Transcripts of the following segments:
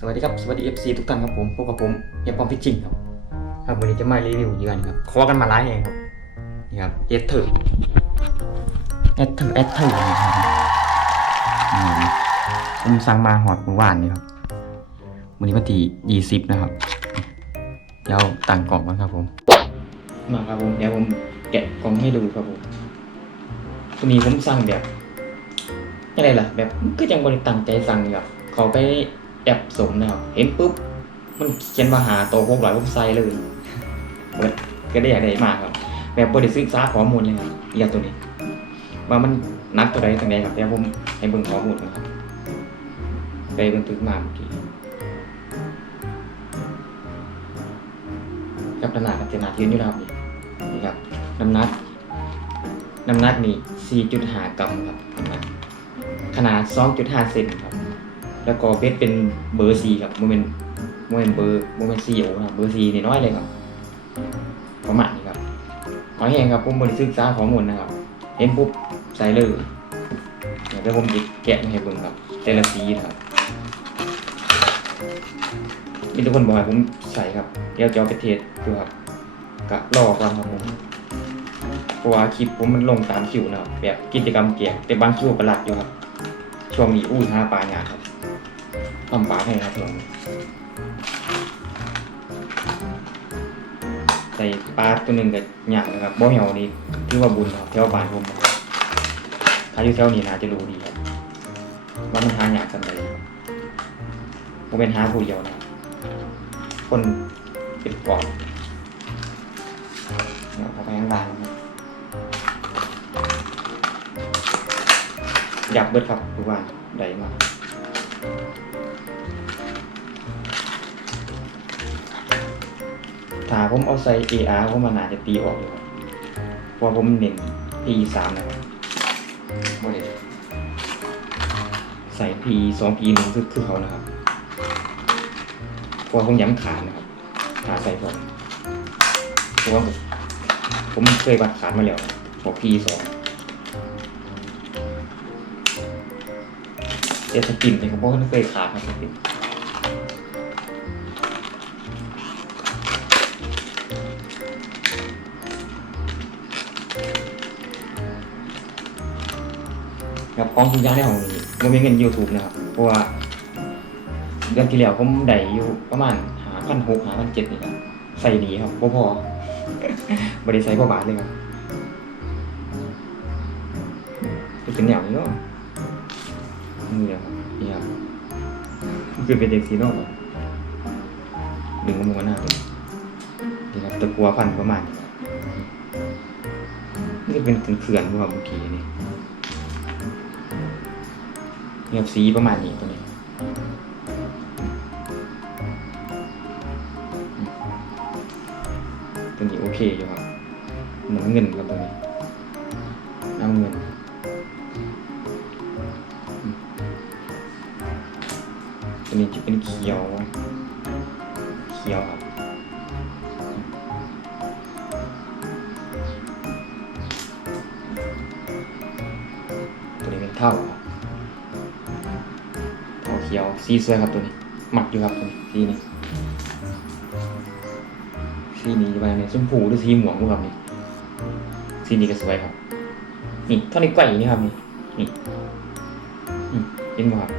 สวัสดีครับ สวัสดี FC ทุกท่านครับผมพบกับผมเฮียปอมพิจิงครับ ครับวันนี้จะมารีวิวเยือนครับขอกันมาหลายแห่งครับนี่ครับเอสเทอร์เอสเทอร์เอสเทอร์นะครับผมสั่งมาหอดเมื่อวานนี่ครับวันนี้วันที่ยี่สิบนะครับ เดี๋ยวตั้งกล่องก่อนครับผมมาครับผมเดี๋ยวผมแกะกล่องให้ดูครับผมตัวนี้ผมสั่งแบบอะไรล่ะ แบบก็ยังบริตังใจสั่งแบบเขาไป แอบสมนะครับ เห็นปุ๊บ มันเขียนว่าหาตัวพวกหลายพวกไซเลยเบิดก็ได้อยากได้มากครับ แบบบริศึกษาข้อมูลเลยครับเรียนตัวนี้ ว่ามันนักตัวใดตัวใดครับแต่ผมให้เบิ่งข้อมูลนะครับไปเบิ่งตึกมาเมื่อกี้กับน้ำหนักกับเจนาทีนอยู่แล้วนี่นี่ครับน้ำหนักน้ำหนักนี่4.5 กรัมครับน้ำหนักขนาด 2.5 เซนครับ แล้วก็เบสเป็นเบอร์สี่ครับโมเมนต์โมเมนต์เบอร์โมเมนต์ซีโอครับเบอร์สี่นี่น้อยเลยครับ ประมาณนี้ครับหอยแห้งครับผมบริศึกษาข้อมูลนะครับ เห็นปุ๊บใส่เลยเดี๋ยวผมหยิบแกะมาให้เบิ่งครับ แต่ละสีนะครับมีทุกคนบอกให้ผมใส่ครับเดี๋ยวจะเอาไปเทสดูครับกะรอก่อนครับผมเพราะว่าคลิปผมมันลงตามคิวนะครับแบบกิจกรรมเกียกแต่บางคิวประหลัดอยู่ครับช่วงนี้อุ้ห้าปลาหยาครับ ทำปลาให้ครับผมใส่ปลาตัวหนึ่งกับหยานะครับบ่เหี่ยวนี่ถือว่าบุญครับแถวบ้านผมครับถ้าอยู่แถวนี้น่าจะรู้ดีครับว่ามันหาหยากกันเลยผมเป็นหาผู้เดียวนะคนเป็นปอบเดี๋ยวเอาไปข้างล่างนะครับอยากเบิดครับทุกวันได้มา ถ้าผมเอาใส่ AR ผมมันน่าจะตีออกอยู่ครับเพราะผมเน้น P3 นะครับบ่ได้ใส่ P 2 P หนึ่งคือคือเขานะครับเพราะว่าผมย้ำขาดนะครับขาใส่ผมเพราะว่าผมเคยวัดขาดมาแล้วบอก P 2แต่สกินเนี่ยผมก็ไม่เคยขาดครับสกิน ครับของทุกอย่างในของนี้ผมมีเงิน YouTube นะครับ เพราะว่าเดือนที่แล้วผมได้อยู่ประมาณหาพันหกหาพันเจ็ดนี่ครับใส่ดีครับบ่พอบริใส่พอบาทเลยครับเป็นแนวนี้เนาะนี่ครับนี่ครับคือเป็นเด็กสีนอกเหรอดึงมือหน้าเลยนี่ครับตะกัวพันประมาณนี้นี่เป็นเขื่อนๆครับเมื่อกี้นี่ เงียบสีประมาณนี้ตัวนี้ตัวนี้โอเคอยู่ครับน้ำเงินครับตัวนี้น้ำเงินตัวนี้จะเป็นเขียวเขียวครับตัวนี้เป็นเท่าครับ สีสวยครับตัวนี้ หมักอยู่ครับตัวนี้สีนี้สีนี้จะไปในชมพูหรือสีหม่วงพวกครับนี่สีนี้ก็สวยครับ นี่เท่านี้ไก่นี่ครับนี่นี่อืมเห็นไหมครับ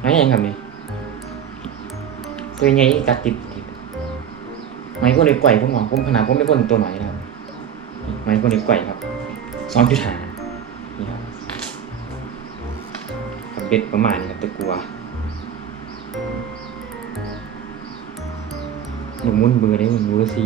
ไม้ยังครับนี่ตัวใหญ่กัดติดติดไม้คนในไก่ผมหวังผมขนาดผมไม่คนตัวหน่อยนะครับไม้คนในไก่ครับสองจุดห้านี่ครับกับเบ็ดประมาณนี้ครับตะกัว หนูมุนเบอร์ได้หนูเบอร์ซี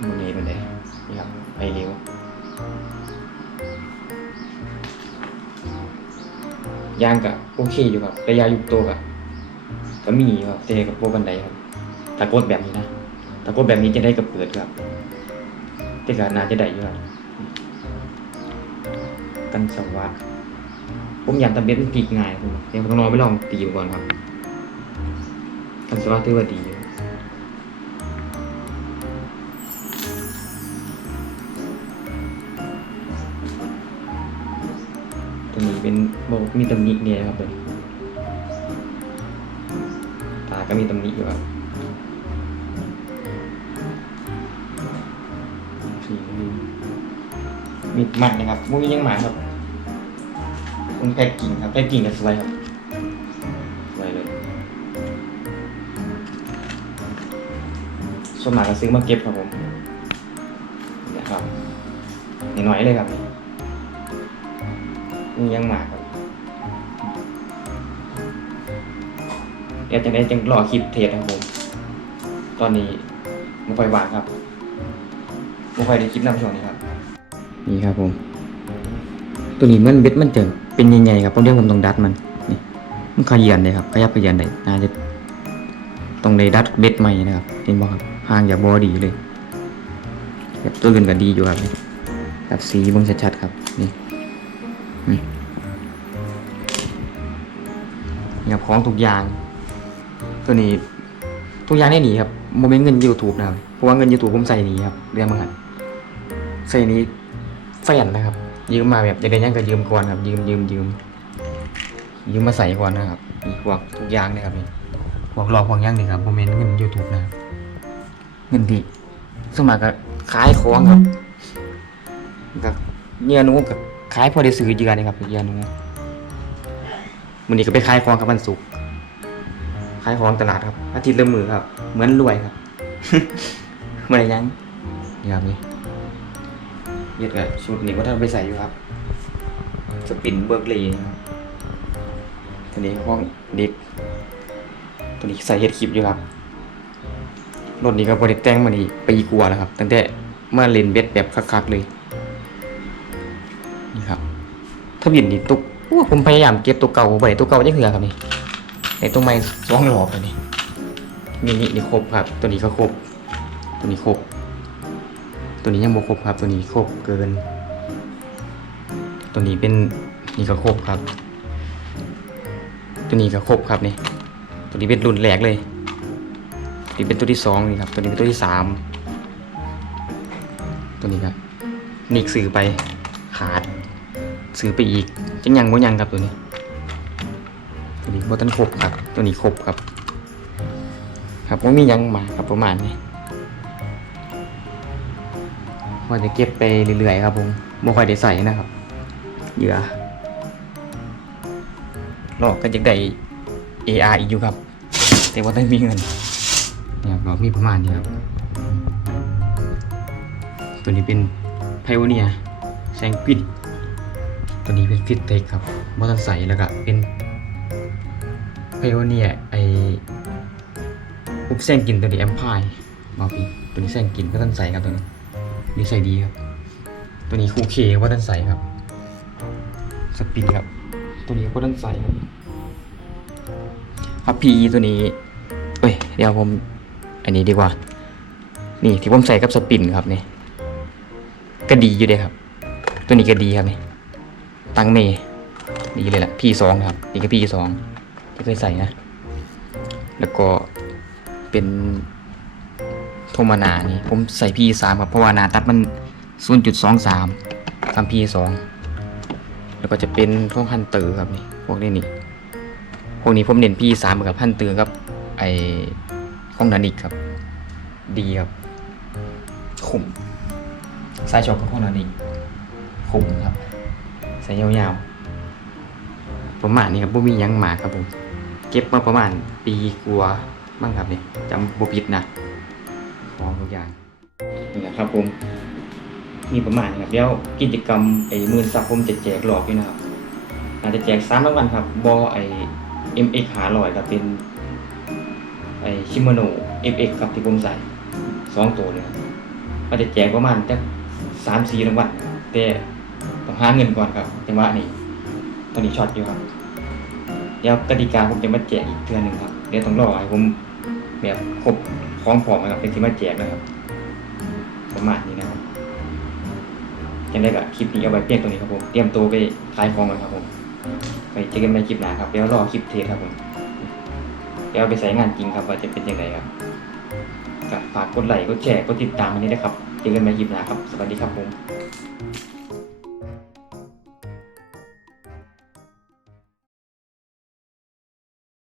มันไงมันได้นี่ครับไปเร็วยางกับโอเคอยู่ครับระยะยุบตัวกับก็มีอยู่ครับแต่กับโปรบันไดครับตะโกดแบบนี้นะตะโกดแบบนี้จะได้กับเปิดครับแต่ก็น่าจะได้อยู่ครับกันสวัสดผมอยากตะเบ็ดมันปีกง่ายผมเดี๋ยวผมต้องรอไปลองตีก่อนครับกันสว่าถือว่าดีอยู่ นีเป็นโบมีตำหนิเนี่ยครับตัวนี้ก็มีตำหนิอยู่ครับมีหมัดนะครับมุ้ยยังหมาครับคุณแพ็กกิ่งครับแพ็กกิ่งก็สวยครับสวยเลยส่วนมากก็ซื้อมาเก็บครับผมเนี่ยครับนิดหน่อยเลยครับ นี่ยังหมาครับเดี๋ยวจะได้จังรอคลิปเทสครับผม ตอนนี้ไม่ค่อยว่างครับไม่ค่อยได้คลิปนำช่วงนี้ครับ นี่ครับผม ตัวนี้มันเบ็ดมันจะเป็นใหญ่ๆครับเพราะเดี๋ยวผมต้องดัดมันนี่มันขยันเลยครับขยับขยันได้น่าจะต้องได้ดัดเบ็ดใหม่นะครับเห็นบ่ครับห่างจากบอดีเลยแบบตัวอื่นก็ดีอยู่ครับแบบสีบิ่งชัดๆครับนี่ นี่นี่ครับของทุกอย่าง ตัวนี้ทุกอย่างได้หนีครับโมเมนต์เงิน YouTube นะครับเพราะว่าเงิน YouTube ผมใส่หนีครับเรื่องมาหันใส่หนี้แฟนนะครับ ยืมมาแบบจะได้หยังก็ยืมก่อนครับ ยืมยืมยืมยืมมาใส่ก่อนนะครับนี่พวกทุกอย่างนะครับนี่พวกหลอกพวกหยังนี่ครับโมเมนต์เงิน YouTube นะครับเงินที่สวนมัครก็ขายของครับกับเนื้อหนูกับ ขายพอได้ซื้อเยือนี่ครับเยือหนูวันนี้ก็ไปขายของกับวันศุกร์ขายของตลาดครับ อาทิตย์ละมือครับ เหมือนรวยครับมื่อไรยังนี่ครับนี่เย็ดกับชุดนี้ก็ถ้าไปใส่อยู่ครับ สปินเบิร์กลีนะครับตัวนี้ห้องเด็กตัวนี้ใส่เฮดคลิปอยู่ครับรถนี้ก็บริแต่งมานี่ปีกลัวแล้วครับ ตั้งแต่เมื่อเล่นเบ็ดแบบคักๆเลย ทะเบียนนี่ตุกโอ้ผมพยายามเก็บตัวเก่าไปตัวเก่าจะเหือครับนี่ในตัวใหม่สองหลอกเลยนี่มีนี่นี่ครบครับ ตัวนี้ก็ครบ ตัวนี้ครบ ตัวนี้ยังบ่ครบครับ ตัวนี้ครบเกิน ตัวนี้เป็นนี่ก็ครบครับ ตัวนี้ก็ครบครับนี่ ตัวนี้เป็นรุ่นแรกเลยตัวนี้เป็นตัวที่สองนี่ครับ ตัวนี้เป็นตัวที่สามตัวนี้ครับนิกซื้อไปขาด ซื้อไปอีกจังยังบ่ยังครับตัวนี้ ตัวนี้บ่ตันครบครับ ตัวนี้ครบครับ ครับว่ามีหยังมาครับประมาณนี้ว่าจะเก็บไปเรื่อยๆครับผมบ่ค่อยได้ใส่นะครับเหยื่อรอก็จะได้ AR อีกอยู่ครับ แต่ว่าต้องมีเงินเนี่ยครับก็มีประมาณนี้ครับ ตัวนี้เป็นไพโอเนียแซงปิด ตัวนี้เป็นฟิตเทคครับมอเตอร์ไซค์แล้วก็เป็นไพโอเนียไออุบแซงกินตัวนี้แอมพายมาพี่ตัวนี้แซงกินก็ต้นใส่ครับตัวนี้ดีใส่ดีครับ ตัวนี้คูเคว่าต้นใส่ครับสปินครับ ตัวนี้ก็ต้นใส่ครับครับพีตัวนี้เอ้ยเดี๋ยวผมอันนี้ดีกว่า นี่ที่ผมใส่กับสปินครับนี่ก็ดีอยู่เด้ครับ ตัวนี้ก็ดีครับนี่ ตังเมดีเลยแหละพี่สองครับนี่ก็พี่สองที่เคยใส่นะ แล้วก็เป็นโทมานานี่ผมใส่พี่สามครับเพราะว่านาตัดมันศูนจุดสองสามทำพี่สองแล้วก็จะเป็นพวกฮันเตอร์ครับนี่พวกนี้นี่พวกนี้ผมเน้นพี่สามกับฮันเตอร์ครับไอห้องนานิกครับ ดีครับขุมสายช็อปกับห้องนานิกขุมครับ ใส่ยาวๆ ประมาณนี้ครับบ่มียังมากครับผม เก็บมาประมาณปีกลัวบ้างครับนี่จำบ่ผิดนะของทุกอย่างนี่แหละครับผม มีประมาณนี้ครับเดี๋ยวกิจกรรมไอ้มื่นซับผมจะแจกหลอกอยู่นะครับอาจจะแจกสามรางวัลครับบอไอ้ MX หาลอยครับเป็นไอชิโมโน FX ครับที่ผมใส่สองตัวเลยครับมันจะแจกประมาณจะสามสี่รางวัลแต่ต้ หาเงินก่อนครับจังหวะนี้ตอนนี้ช็อตอยู่ครับ เดี๋ยวกติกาผมจะมาแจกอีกเทือนหนึ่งครับ เดี๋ยวต้องรอให้ผมแบบครบคล้องผอมนะครับเป็นที่มาแจกนะครับ ประมาณนี้นะครับจังได้กับคลิปนี้เอาไว้เพียงตัวนี้ครับผม เตรียมตัวไปขายของกันครับผม ไปเจอกันในคลิปหน้าครับ เดี๋ยวรอคลิปเทสครับผม เดี๋ยวไปใช้งานจริงครับว่าจะเป็นยังไงครับก็ฝากกดไลค์ กดแชร์ กดติดตามอันนี้นะครับ เจอกันใหม่คลิปหน้าครับ สวัสดีครับผม